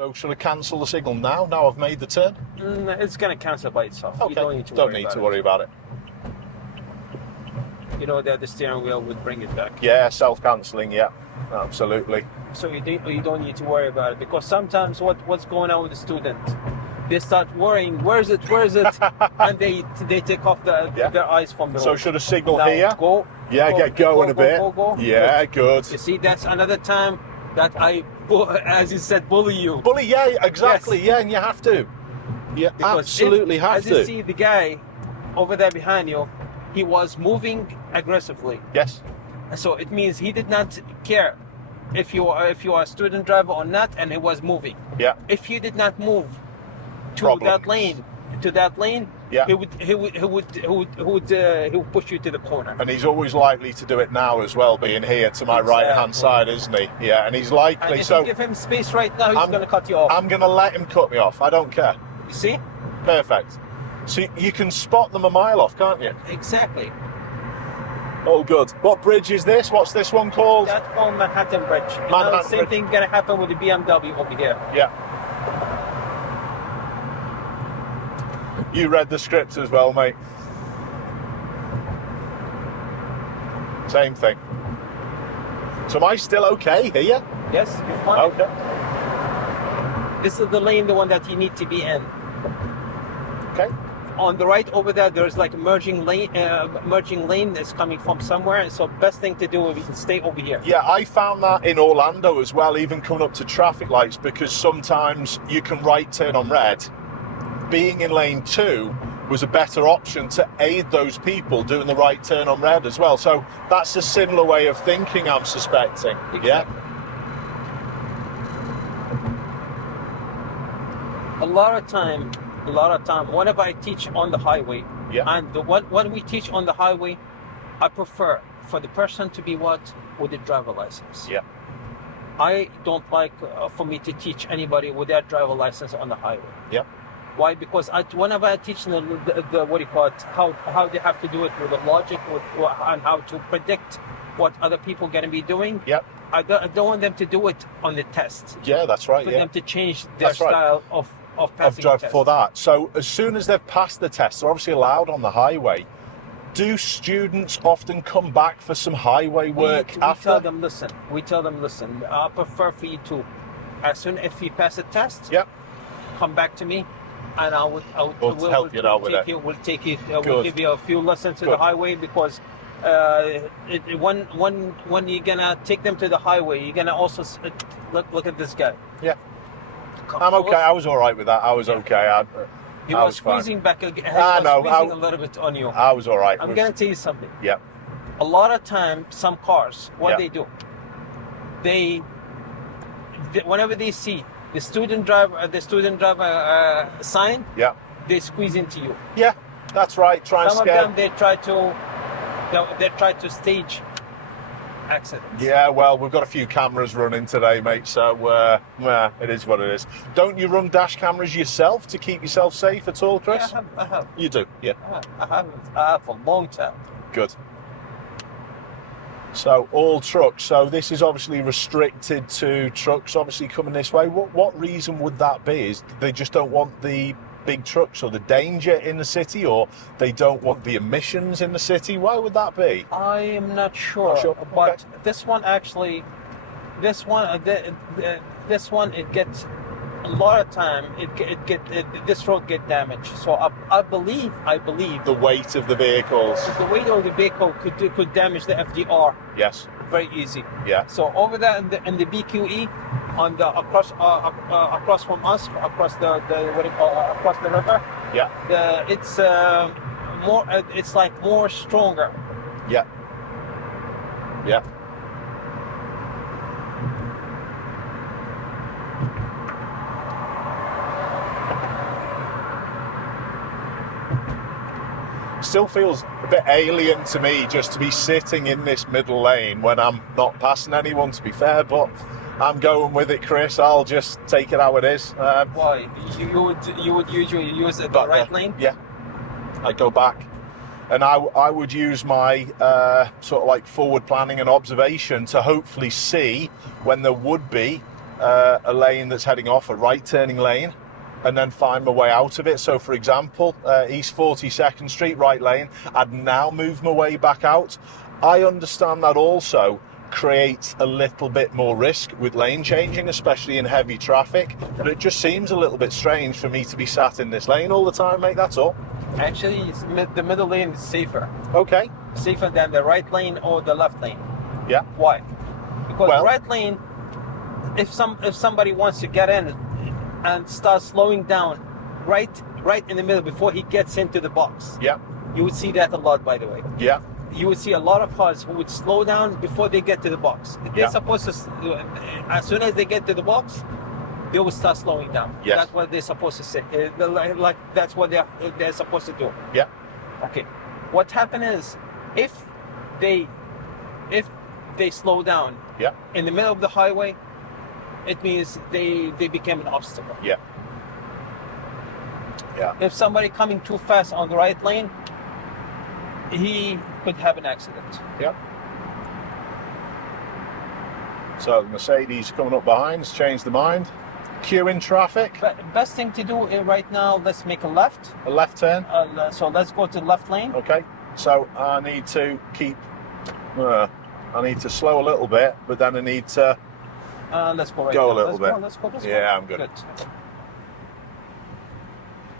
So should I cancel the signal now? Now I've made the turn? It's going to cancel by itself. Okay. You don't need to worry about it. You know that the steering wheel would bring it back. Yeah, self-cancelling, yeah. Absolutely. So you don't need to worry about it, because sometimes what's going on with the student, they start worrying, where is it, and they take off their eyes from the road. So should I signal now, here? Go. Get going a bit. Go. Yeah, good. You see, that's another time that I, as you said, bully you. Bully, yeah, exactly, yes. Yeah, and you have to. You absolutely have to. As you see the guy over there behind you, he was moving aggressively. Yes. So it means he did not care if you are a student driver or not, and he was moving. Yeah. If you did not move to that lane, yeah, he would push you to the corner. And he's always likely to do it now as well, being here to my right-hand side, isn't he? Yeah, and he's likely. And if you give him space right now, he's going to cut you off. I'm going to let him cut me off. I don't care. You see? Perfect. So you can spot them a mile off, can't you? Exactly. Oh, good. What bridge is this? What's this one called? That's called Manhattan Bridge. Same thing going to happen with the BMW over here. Yeah. You read the script as well, mate. Same thing. So am I still okay here? Yes, you're fine. Okay. This is the lane, the one that you need to be in. Okay. On the right over there, there's like a merging lane that's coming from somewhere. So best thing to do is stay over here. Yeah, I found that in Orlando as well, even coming up to traffic lights, because sometimes you can right turn on red. Being in lane 2 was a better option to aid those people doing the right turn on red as well. So that's a similar way of thinking, I'm suspecting. Exactly. Yeah. A lot of time, whenever I teach on the highway, and when we teach on the highway, I prefer for the person to be with a driver license. Yeah. I don't like for me to teach anybody without driver license on the highway. Yeah. Why? Because whenever I teach the what do you call it, how they have to do it with the logic, and how to predict what other people are going to be doing. Yep. I don't want them to do it on the test. Yeah, that's right. For them to change their style of passing the test. For that. So as soon as they've passed the test, they're obviously allowed on the highway. Do students often come back for some highway work after? We tell them, listen, I prefer for you to, as soon as you pass the test, come back to me, and we'll help you out with it. We'll give you a few lessons to the highway, because when you're gonna take them to the highway, you're gonna also look at this guy. Yeah. I'm okay. I was all right with that. I was okay. He was squeezing back again. A little bit on you. I was all right. I'm going to tell you something. Yeah. A lot of times, some cars, what they do, whenever they see the student driver sign, they squeeze into you. Yeah, that's right. Some of them they try to stage accidents. Yeah, well, we've got a few cameras running today, mate, so it is what it is. Don't you run dash cameras yourself to keep yourself safe at all, Chris? Yeah, I have. You do? Yeah. I have for a long time. Good. So, all trucks. So, this is obviously restricted to trucks, obviously, coming this way. What reason would that be? Is they just don't want the big trucks or the danger in the city, or they don't want the emissions in the city? Why would that be? I am not sure. But this one actually, this one it gets a lot of time. This road get damaged. So I believe the weight of the vehicles. The weight of the vehicle could damage the FDR. Yes. Very easy. Yeah. So over there in the BQE, on the across from us, across the across the river. Yeah. It's more. It's like more stronger. Yeah. Yeah. Still feels a bit alien to me just to be sitting in this middle lane when I'm not passing anyone, to be fair, but I'm going with it, Chris. I'll just take it how it is. Why? You would usually use the right lane? Yeah. I go back. And I would use my sort of like forward planning and observation to hopefully see when there would be a lane that's heading off, a right turning lane, and then find my way out of it. So for example, East 42nd Street, right lane, I'd now move my way back out. I understand that also creates a little bit more risk with lane changing, especially in heavy traffic, but it just seems a little bit strange for me to be sat in this lane all the time, mate, that's all. Actually, the middle lane is safer. Okay. Safer than the right lane or the left lane. Yeah. Why? Because the right lane, if somebody wants to get in and start slowing down right in the middle before he gets into the box. Yeah. You would see that a lot, by the way. Yeah. You would see a lot of cars who would slow down before they get to the box. They're supposed to, as soon as they get to the box, they will start slowing down. Yes. That's what they're supposed to say. Like that's what they're supposed to do. Yeah. Okay. What happened is, if they slow down in the middle of the highway, it means they became an obstacle. Yeah. Yeah. If somebody coming too fast on the right lane, he could have an accident. Yep. So Mercedes coming up behind has changed the mind. Queue in traffic. But best thing to do right now, let's make a left. A left turn. So let's go to the left lane. Okay. So I need to keep. I need to slow a little bit, but then I need to. Let's go right go now. a little bit. Let's go. Yeah, I'm good.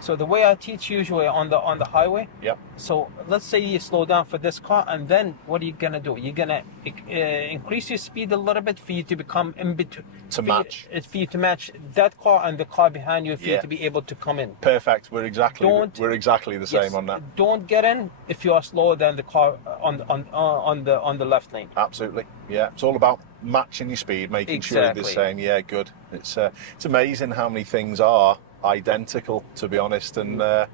So the way I teach usually on the highway. Yep. So let's say you slow down for this car, and then what are you gonna do? You're gonna increase your speed a little bit for you to become in between. For you to match that car and the car behind you, for you to be able to come in. Perfect. We're exactly the same on that. Don't get in if you are slower than the car on the left lane. Absolutely. Yeah. It's all about matching your speed, making sure you're the same. Yeah, good. It's amazing how many things are identical, to be honest, and I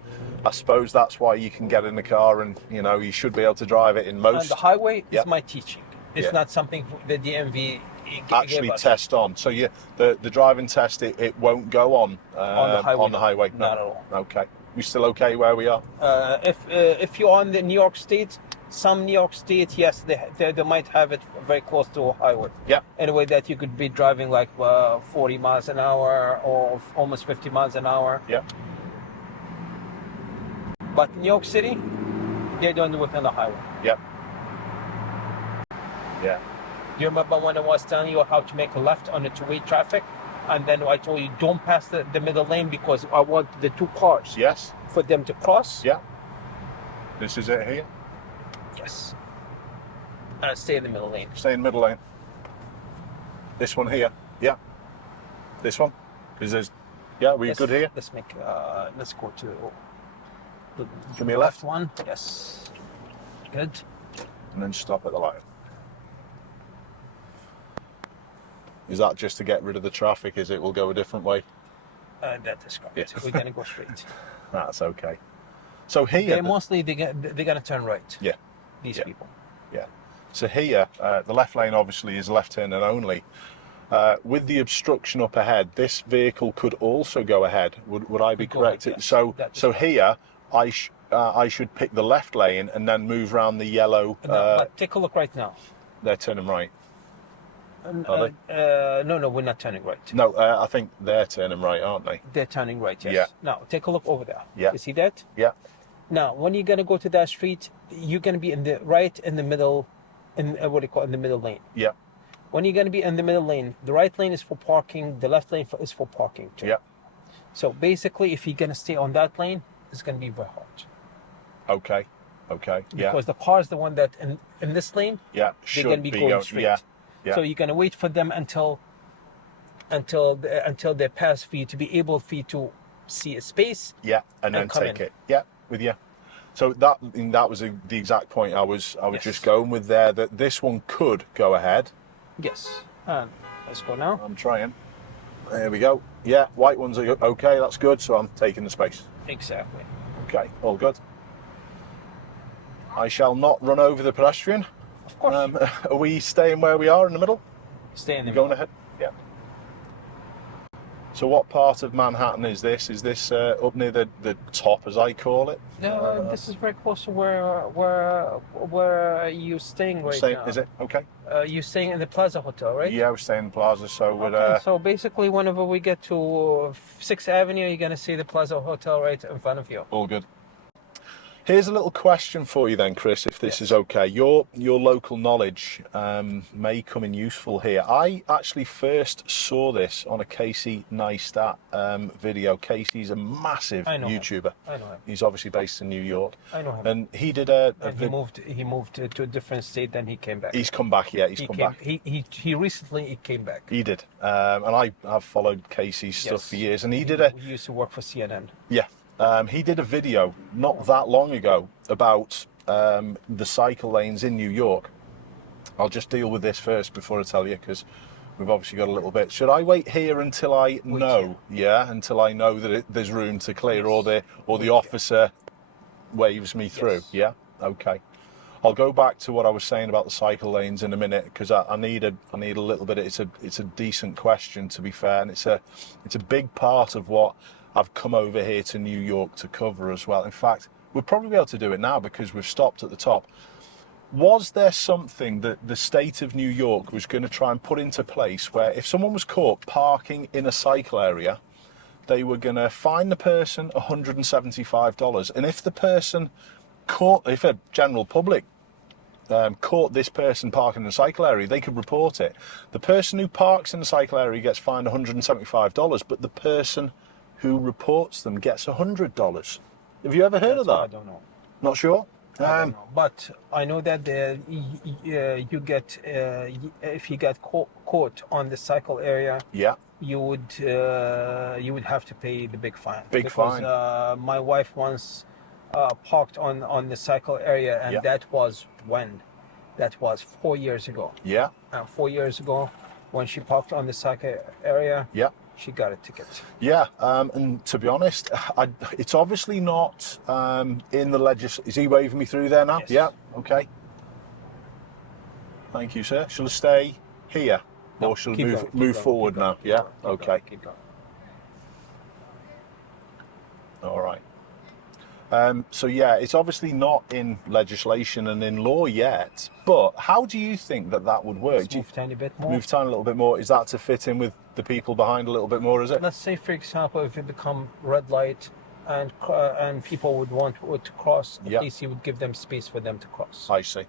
suppose that's why you can get in the car and you should be able to drive it in most. And the highway is my teaching. It's not something the DMV actually test on. So the driving test it won't go on the highway. No. Not at all. Okay. We still okay where we are? If you're on the New York State, some New York State, yes, they might have it very close to a highway. Yeah. In a way that you could be driving like 40 miles an hour or almost 50 miles an hour. Yeah. But New York City, they don't do it on the highway. Yeah. Yeah. Do you remember when I was telling you how to make a left on the two-way traffic? And then I told you don't pass the middle lane because I want the two cars. Yes. For them to cross. Yeah. This is it here? Yes. Stay in the middle lane. Stay in the middle lane. This one here. Yeah. This one. Because there's. Yeah, we're good here. Let's make. Let's go to. Give me a left one. Yes. Good. And then stop at the light. Is that just to get rid of the traffic? Is it? We'll go a different way. That is correct. Yeah. We're gonna go straight. That's okay. So here, they're gonna turn right. Yeah. These people. Yeah. So here, the left lane obviously is left turn and only. With the obstruction up ahead, this vehicle could also go ahead. Would I be correct? Yes. So here, I should pick the left lane and then move around the yellow. But take a look right now. They're turning right. No, we're not turning right. No, I think they're turning right, aren't they? They're turning right, yes. Yeah. Now, take a look over there. Yeah. You see that? Yeah. Now, when you're going to go to that street, you're going to be in the middle, in the middle lane. Yeah. When you're going to be in the middle lane, the right lane is for parking, the left lane is for parking too. Yeah. So basically, if you're going to stay on that lane, it's going to be very hard. Okay. Yeah. Because the car is the one that in this lane, they're going to be going straight. Yeah. So you're going to wait for them until they pass for you to be able for you to see a space. Yeah, and then take it. Yeah, with you. So that was the exact point I was just going with there. That this one could go ahead. Yes. Let's go now. I'm trying. There we go. Yeah, white ones are okay. That's good. So I'm taking the space. Exactly. Okay, all good. I shall not run over the pedestrian. Of course. Are we staying where we are in the middle? Stay in the middle. Going ahead? Yeah. So what part of Manhattan is this? Is this up near the top, as I call it? No, this is very close to where you're staying right now. Is it? Okay. You're staying in the Plaza Hotel, right? Yeah, we're staying in the Plaza, so we're... Okay, so basically whenever we get to 6th Avenue, you're going to see the Plaza Hotel right in front of you. All good. Here's a little question for you then, Chris, if this is okay. Your local knowledge may come in useful here. I actually first saw this on a Casey Neistat video. Casey's a massive YouTuber. I know him. He's obviously based in New York. I know him. And he did he moved to a different state, then he came back. He's come back, yeah, he's come back. He recently came back. He did. And I've followed Casey's stuff for years. And he used to work for CNN. Yeah. He did a video not that long ago about the cycle lanes in New York. I'll just deal with this first before I tell you, because we've obviously got a little bit. Should I wait here until I know? Yeah, until I know that there's room to clear, or the officer waves me through. Yeah, okay. I'll go back to what I was saying about the cycle lanes in a minute, because I need a little bit. It's a decent question, to be fair, and it's a big part of what I've come over here to New York to cover as well. In fact, we'll probably be able to do it now because we've stopped at the top. Was there something that the state of New York was going to try and put into place where if someone was caught parking in a cycle area, they were going to fine the person $175, and if the person if a general public caught this person parking in a cycle area, they could report it. The person who parks in the cycle area gets fined $175, but the person who reports them gets $100. Have you ever heard of that? I don't know. Not sure? I don't know. But I know that you get if you get caught on the cycle area, you would have to pay the big fine. Fine. My wife once parked on the cycle area, and that was when? That was 4 years ago. Yeah. 4 years ago, when she parked on the cycle area. Yeah. She got a ticket. Yeah, and to be honest, it's obviously not in the legislation. Is he waving me through there now? Yes. Yeah, okay. Thank you, sir. Shall I stay here? No, or shall I move forward now? Yeah, okay. Keep going. All right. So yeah, it's obviously not in legislation and in law yet, but how do you think that would work? Let's move a tiny bit more. Move a tiny little bit more. Is that to fit in with the people behind a little bit more, is it? Let's say, for example, if it become red light and people would want to cross, at least you would give them space for them to cross. I see.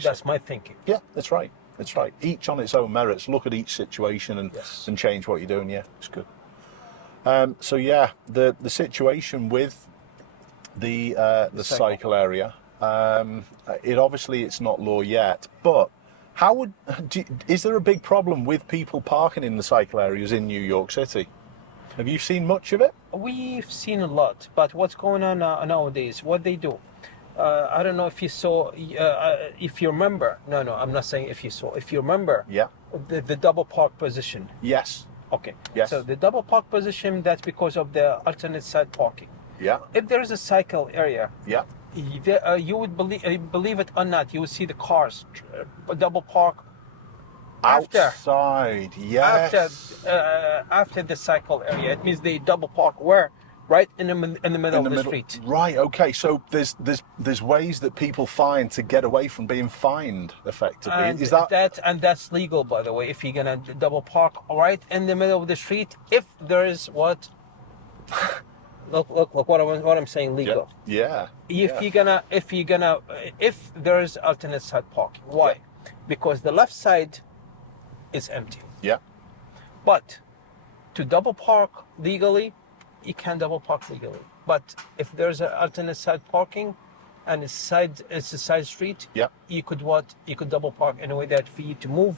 That's my thinking. Yeah, that's right. That's right. Each on its own merits. Look at each situation and change what you're doing. Yeah, it's good. So yeah, the situation with the cycle area, it's not law yet, but is there a big problem with people parking in the cycle areas in New York City? Have you seen much of it? We've seen a lot, but what's going on nowadays, what they do, I don't know if you saw, if you remember, no, I'm not saying if you saw, if you remember the double park position. Yes. Okay. Yes. So the double park position, that's because of the alternate side parking. Yeah. If there is a cycle area, you would believe it or not, you would see the cars double park outside. Yes. After the cycle area. It means they double park where? Right in the middle of the street. Right. Okay. So there's ways that people find to get away from being fined effectively. And is that and that's legal, by the way, if you're gonna double park right in the middle of the street, if there is what. Look! What I'm saying, legal. Yeah. If there is alternate side parking, why? Yeah. Because the left side is empty. Yeah. But to double park legally, you can double park legally. But if there's an alternate side parking, and it's a side street, you could double park in a way that for you to move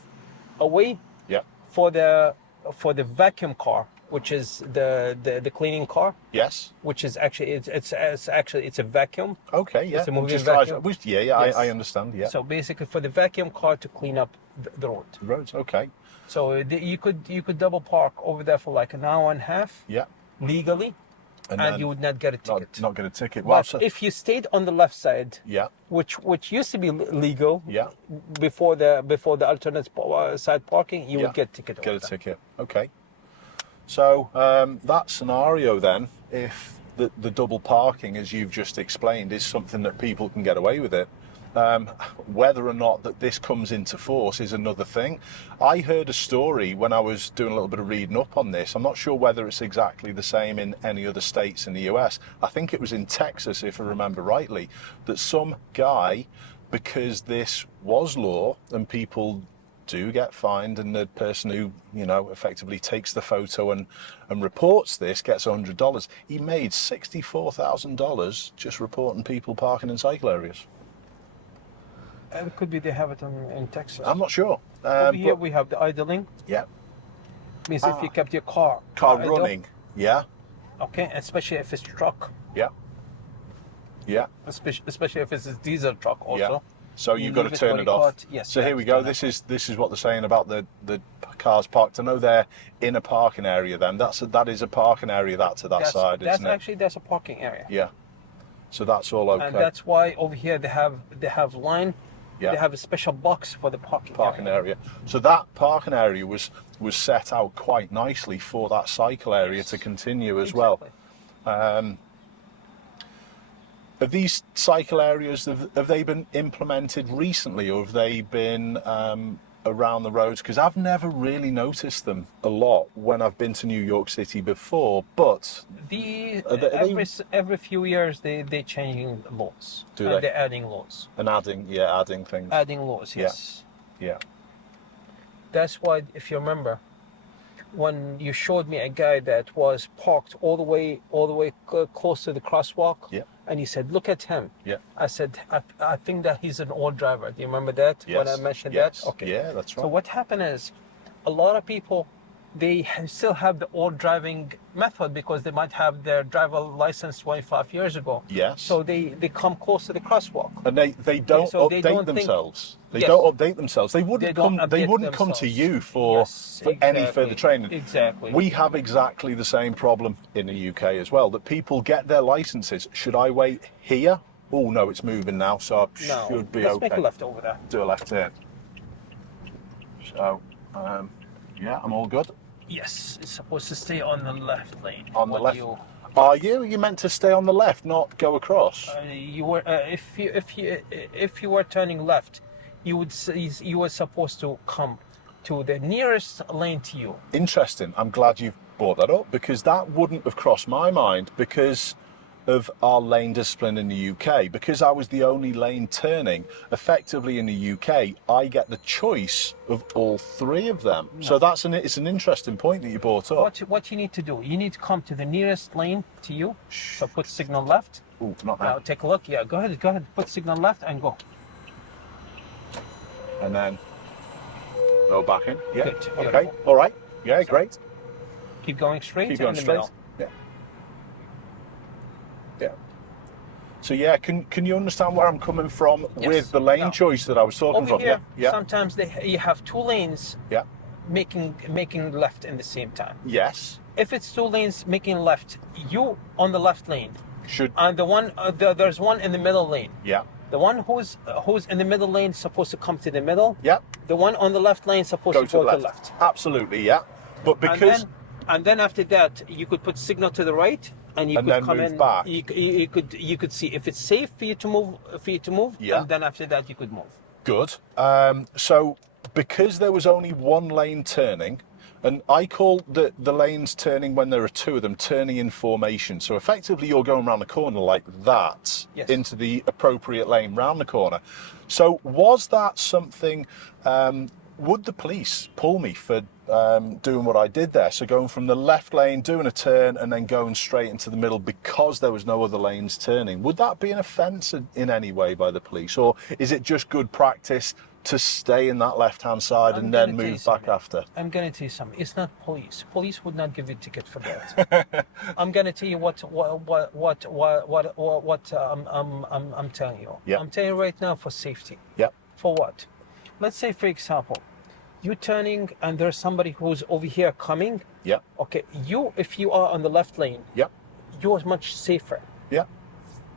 away. Yeah. For the vacuum car, which is the cleaning car. Yes. Which is actually it's a vacuum. Okay. Yeah. It's a moving vacuum. Yes. I understand. Yeah. So basically, for the vacuum car to clean up the road. The roads. Okay. So you could double park over there for like an hour and a half. Yeah. Legally, and you would not get a ticket. Not get a ticket. But if you stayed on the left side. Yeah. Which used to be legal. Yeah. Before the alternate side parking, you would get a ticket. Get a ticket. Okay. So that scenario then, if the double parking, as you've just explained, is something that people can get away with it, whether or not that this comes into force is another thing. I heard a story when I was doing a little bit of reading up on this. I'm not sure whether it's exactly the same in any other states in the US. I think it was in Texas, if I remember rightly, that some guy, because this was law and people do get fined, and the person who, you know, effectively takes the photo and reports this gets $100. He made $64,000 just reporting people parking in cycle areas. It could be they have it in Texas. I'm not sure. Over here we have the idling. Yeah. Means if you kept your car running. Yeah. Okay, especially if it's truck. Yeah. Yeah. Especially if it's a diesel truck also. Yeah. So you've got to turn it off. Yes. So here we go. This is what they're saying about the cars parked. I know they're in a parking area. Then that is a parking area. That's side. That's isn't it? actually that's a parking area. Yeah. So that's all okay. And that's why over here they have line. Yeah. They have a special box for the parking area. So that parking area was set out quite nicely for that cycle area to continue as well. Have these cycle areas, have they been implemented recently, or have they been around the roads? Because I've never really noticed them a lot when I've been to New York City before, but... Every few years they're changing laws. Do they? They're adding laws. And adding things. Adding laws, yes. Yeah. That's why, if you remember, when you showed me a guy that was parked all the way close to the crosswalk, yeah, and he said, "Look at him." Yeah. I said, "I think that he's an old driver." Do you remember that? Yes. When I mentioned Yes. that? Okay. Yeah, that's right. So what happened is, a lot of people, they still have the old driving method because they might have their driver license 25 years ago. Yes. So they come close to the crosswalk. And they don't update themselves. They don't update themselves. They wouldn't come to you for any further training. Exactly. We have exactly the same problem in the UK as well, that people get their licenses. Should I wait here? Oh no, it's moving now, so I should be okay. Let's make a left over there. Do a left turn. So, yeah, I'm all good. Yes, it's supposed to stay on the left lane. On the left. Are you? You meant to stay on the left, not go across. You were if you were turning left, you were supposed to come to the nearest lane to you. Interesting. I'm glad you've brought that up, because that wouldn't have crossed my mind because of our lane discipline in the UK. Because I was the only lane turning, effectively in the UK, I get the choice of all three of them. No. So it's an interesting point that you brought up. What you need to do, you need to come to the nearest lane to you. So put signal left. Ooh, not now. Now take a look. Yeah, go ahead. Put signal left and go. And then go back in. Yeah. Good. Okay. All right. Yeah. Great. Keep going straight. Keep going in the straight. Middle. Yeah. Yeah. So yeah, can you understand where I'm coming from with the lane choice that I was talking Over from? Here, yeah. Sometimes you have two lanes. Yeah. Making left in the same time. Yes. If it's two lanes making left, you on the left lane. Should. And the one there's one in the middle lane. Yeah. The one who's in the middle lane is supposed to come to the middle. Yeah. The one on the left lane is supposed to go to the left. Absolutely, yeah. But because and then after that, you could put signal to the right, and you could come in back. You could see if it's safe for you to move. Yeah. And then after that, you could move. Good. So because there was only one lane turning, and I call the lanes turning when there are two of them, turning in formation. So effectively you're going around the corner like that into the appropriate lane round the corner. So was that something, would the police pull me for doing what I did there? So going from the left lane, doing a turn, and then going straight into the middle because there was no other lanes turning. Would that be an offence in any way by the police? Or is it just good practice to stay in that left-hand side and then move back after? I'm going to tell you something. It's not police. Police would not give you a ticket for that. I'm going to tell you what I'm telling you. Yep. I'm telling you right now for safety. Yep. For what? Let's say, for example, you turning and there's somebody who's over here coming. Yep. Okay. If you are on the left lane. Yep. You're much safer. Yep.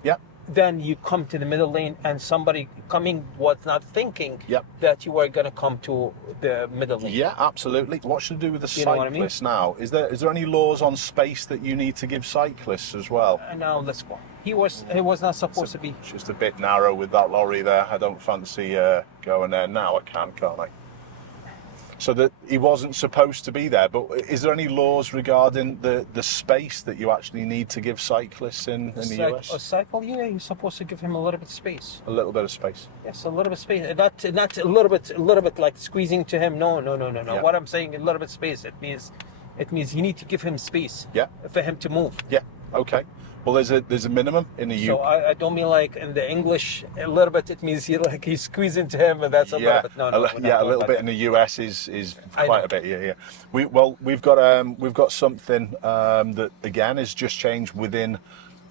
Yep. then you come to the middle lane, and somebody coming was not thinking Yep. that you were going to come to the middle lane. Yeah, absolutely. What should I do with the You know what I mean? cyclists now? Is there any laws on space that you need to give cyclists as well? Now let's go. He was not supposed to be. Just a bit narrow with that lorry there. I don't fancy going there now. I can't I? So that he wasn't supposed to be there. But is there any laws regarding the space that you actually need to give cyclists in the US? A cycle, yeah, you're supposed to give him a little bit of space. A little bit of space. Yes, a little bit of space. Not a little bit like squeezing to him. No. Yeah. What I'm saying, a little bit of space. It means you need to give him space. Yeah. For him to move. Yeah. Okay. Well, there's a minimum in the UK. So I don't mean like in the English a little bit. It means he's squeezing to him, and that's a little bit. No. A little bit in the US is quite a bit. Yeah. We've got something that again has just changed within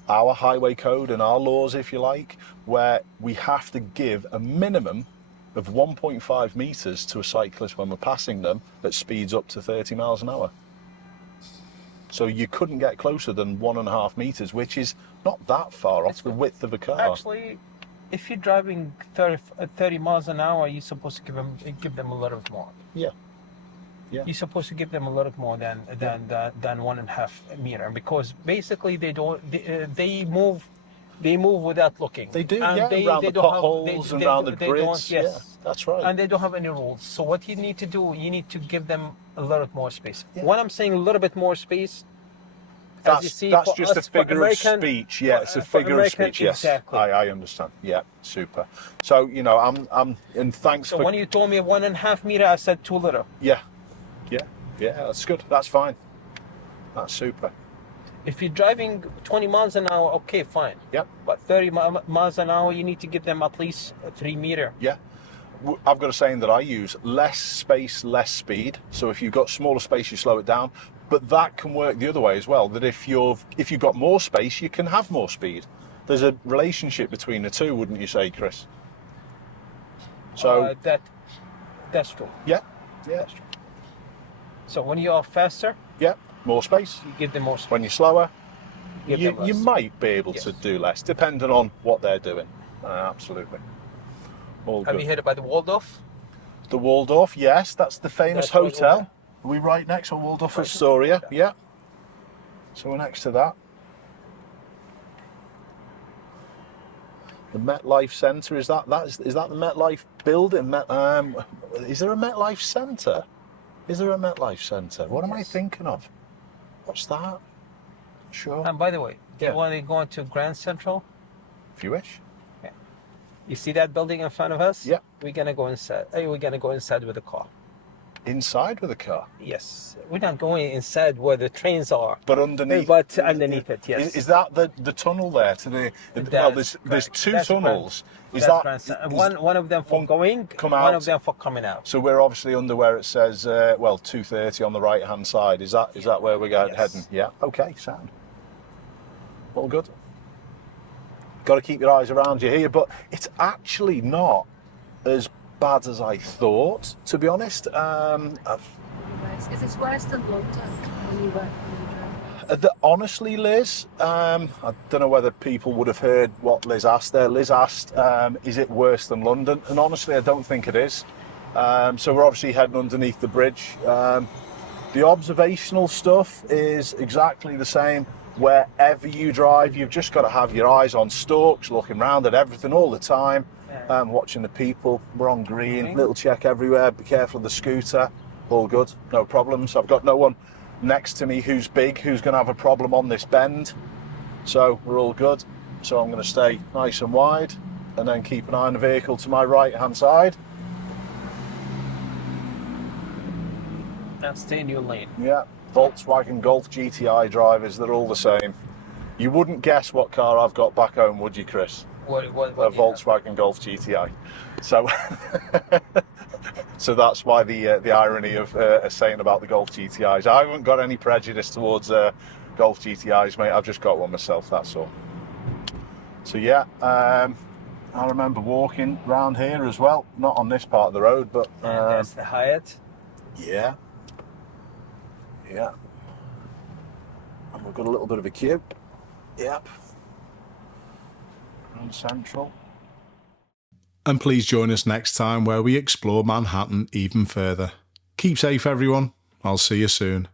our highway code and our laws, if you like, where we have to give a minimum of 1.5 meters to a cyclist when we're passing them at speeds up to 30 miles an hour. So you couldn't get closer than 1.5 meters, which is not that far off the width of a car. Actually, if you're driving 30 miles an hour, you're supposed to give them a little bit more. Yeah. You're supposed to give them a little bit more than 1.5 meter, because basically they move without looking. They do, and around the potholes and around the grids. Yes. Yeah, that's right. And they don't have any rules. So what you need to do, you need to give them a little bit more space. Yeah. When I'm saying a little bit more space, that's just a figure of American, speech. Yeah, it's a figure of speech. Yes, exactly. I understand. Yeah, super. So I'm and thanks so for. When you told me 1.5 meter, I said too little. Yeah. That's good. That's fine. That's super. If you're driving 20 miles an hour, okay, fine. Yep. But 30 miles an hour, you need to give them at least 3 meter. Yeah. I've got a saying that I use: less space, less speed. So if you've got smaller space, you slow it down. But that can work the other way as well. That if you've got more space, you can have more speed. There's a relationship between the two, wouldn't you say, Chris? So that's true. Yeah. That's true. So when you are faster, more space. You give them more space. When you're slower, you might be able to do less, depending on what they're doing. Absolutely. All Have good. you heard about the Waldorf? The Waldorf, yes, that's the famous hotel. Are we right next to Waldorf Astoria? Yeah. So we're next to that. The MetLife Centre, is that the MetLife building? Is there a MetLife Centre? Is there a MetLife Centre? What am I thinking of? What's that? Sure. And by the way, do you want to go into Grand Central? If you wish. Yeah. You see that building in front of us? Yeah. We're gonna go inside. We're gonna go inside with the car. Inside with a car? Yes. We're not going inside where the trains are. But underneath. But underneath it, yes. Is that the tunnel there to the? Well, there's two tunnels. One of them for going, one of them for coming out. So we're obviously under where it says 230 on the right hand side. Is that where we're heading? Yeah. Okay. Sound. All good. Got to keep your eyes around you here, but it's actually not as bad as I thought, to be honest. Is this worse than London when you were honestly, Liz, I don't know whether people would have heard what Liz asked there. Liz asked, is it worse than London? And honestly, I don't think it is. So we're obviously heading underneath the bridge. The observational stuff is exactly the same wherever you drive. You've just got to have your eyes on stalks, looking around at everything all the time, watching the people. We're on green, little check everywhere. Be careful of the scooter. All good, no problems. I've got no one next to me who's big, who's going to have a problem on this bend. So we're all good. So I'm going to stay nice and wide and then keep an eye on the vehicle to my right hand side. Now stay in your lane. Yeah, Volkswagen Golf GTI drivers, they're all the same. You wouldn't guess what car I've got back home, would you, Chris? What a Volkswagen Golf GTI. So so that's why the irony of saying about the Golf GTIs. I haven't got any prejudice towards Golf GTIs, mate. I've just got one myself, that's all. So yeah, I remember walking round here as well. Not on this part of the road, but and that's the Hyatt. Yeah. And we've got a little bit of a queue. Yep. and Central. And please join us next time where we explore Manhattan even further. Keep safe, everyone. I'll see you soon.